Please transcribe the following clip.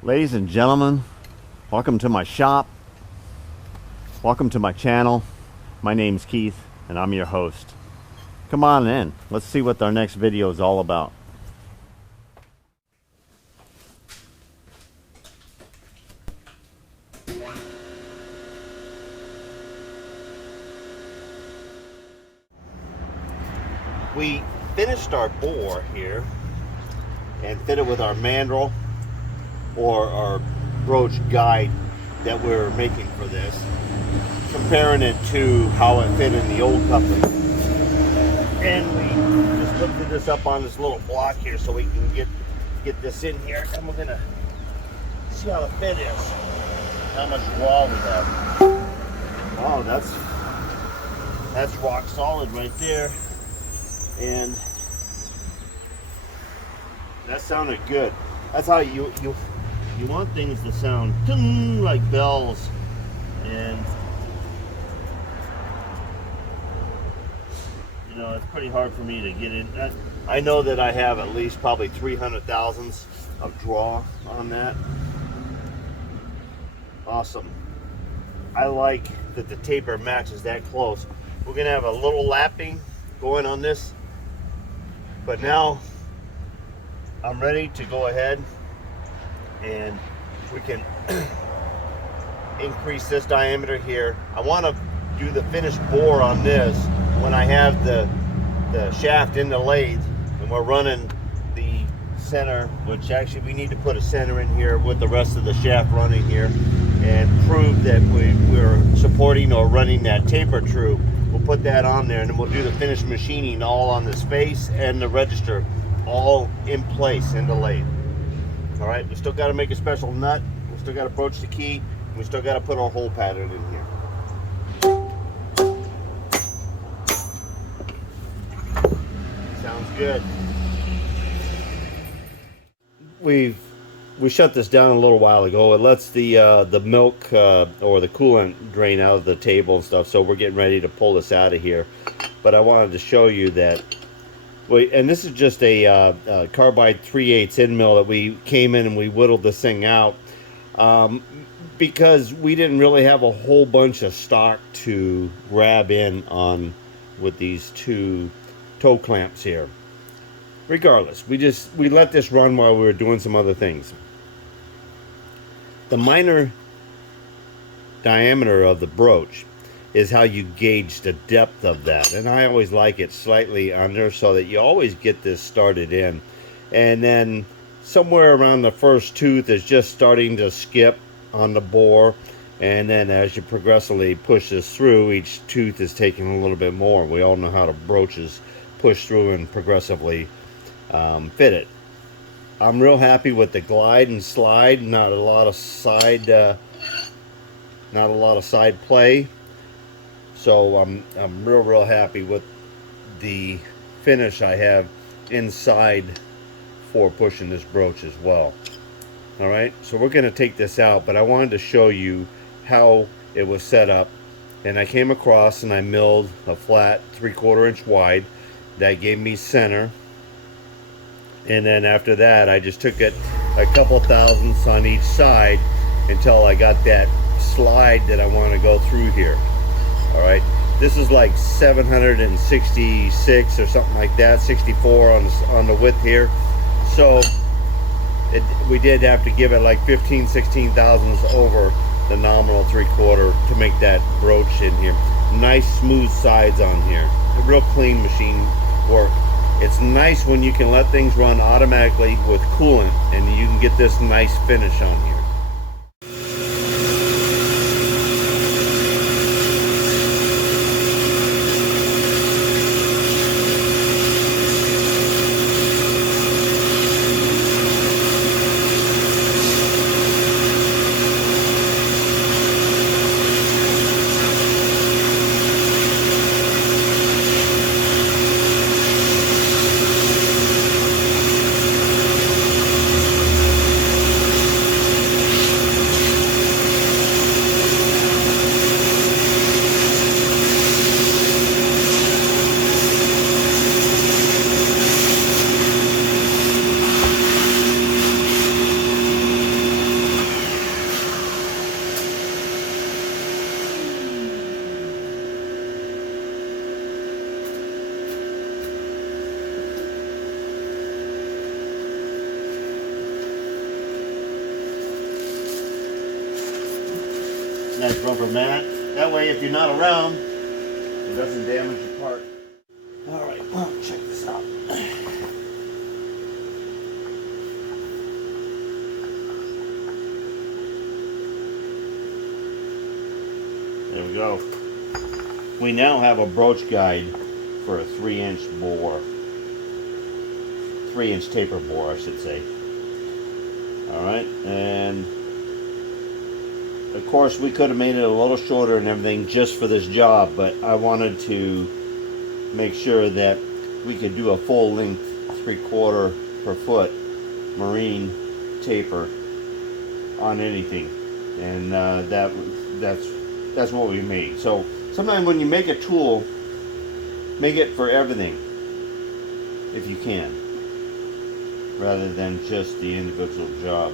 Ladies and gentlemen, welcome to my shop. Welcome to my channel. My name's Keith and I'm your host. Come on in. Let's see what our next video is all about. We finished our bore here and fit it with our mandrel, or our broach guide that we're making for this, comparing it to how it fit in the old coupling. And we just lifted this up on this little block here so we can get this in here, and we're gonna see how the fit is, how much draw we have. Wow, that's rock solid right there, and that sounded good. That's how you want things to sound ding, like bells, and you know, it's pretty hard for me to get in. I know that I have at least probably 300 thousandths of draw on that. Awesome. I like that the taper matches that close. We're gonna have a little lapping going on this, but now I'm ready to go ahead and we can increase this diameter here. I want to do the finished bore on this when I have the shaft in the lathe and we're running the center, which actually we need to put a center in here with the rest of the shaft running here and prove that we're supporting or running that taper true. We'll put that on there and then we'll do the finished machining all on the space and the register all in place in the lathe. All right, we still got to make a special nut. We still got to broach the key. And we still got to put our hole pattern in here. Sounds good. We shut this down a little while ago. It lets the milk or the coolant drain out of the table and stuff. So we're getting ready to pull this out of here. But I wanted to show you that. And this is just a carbide 3/8 end mill that we came in and we whittled this thing out because we didn't really have a whole bunch of stock to grab in on with these two toe clamps here. Regardless, we let this run while we were doing some other things. The minor diameter of the broach is how you gauge the depth of that, and I always like it slightly under so that you always get this started in, and then somewhere around the first tooth is just starting to skip on the bore, and then as you progressively push this through, each tooth is taking a little bit more. We all know how the broaches push through and progressively fit it. I'm real happy with the glide and slide. Not a lot of side play. So I'm real happy with the finish I have inside for pushing this broach as well. All right, so we're going to take this out, but I wanted to show you how it was set up. And I came across and I milled a flat 3/4 inch wide. That gave me center. And then after that, I just took it a couple thousandths on each side until I got that slide that I want to go through here. All right, this is like 766 or something like that, 64 on the width here. So we did have to give it like 15-16 thousandths over the nominal 3/4 to make that broach in here. Nice smooth sides on here. A real clean machine work. It's nice when you can let things run automatically with coolant and you can get this nice finish on here. Nice rubber mat. That way, if you're not around, it doesn't damage the part. All right, well, check this out. There we go. We now have a broach guide for a 3-inch bore. 3-inch taper bore, I should say. Alright, and of course we could have made it a little shorter and everything just for this job, but I wanted to make sure that we could do a full length 3/4 per foot marine taper on anything, and that's what we made. So sometimes when you make a tool, make it for everything if you can, rather than just the individual job.